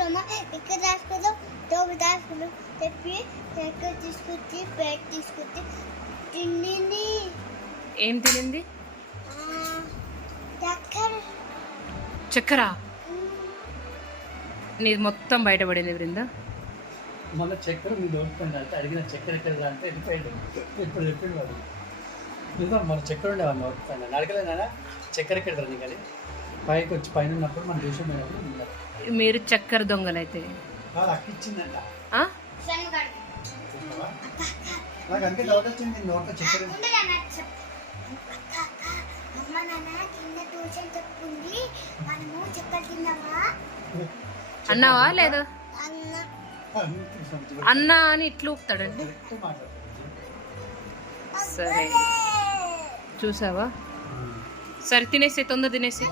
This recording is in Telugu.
ఇక్కడ రాసుకుందాం టోపి రాసుకుందాం చెప్పి చక్కెర తీసుకొచ్చి ప్లేట్ తీసుకొచ్చి తిండిని ఏం తినింది చక్కెర చక్కెర నీది మొత్తం బయటపడింది బృందా మొన్న చక్కెర మీ దొరుకుతుంది అంటే అడిగిన చక్కెర ఎక్కడ అంటే వెళ్ళిపోయాడు ఇప్పుడు చెప్పిండు వాడు నిజం మన చక్కెర ఉండేవాడిని దొరుకుతాను అడగలేనా చక్కెర ఎక్కడ నీకు అది పైకి వచ్చి పైన ఉన్నప్పుడు మన దేశం మీరు చక్కెర దొంగలైతే. అన్నావా లేదా? అన్న. అని ఇట్లా ఊపుతాడండి. సరే. చూసావా? సరే తినేసి తొందర తినేసి.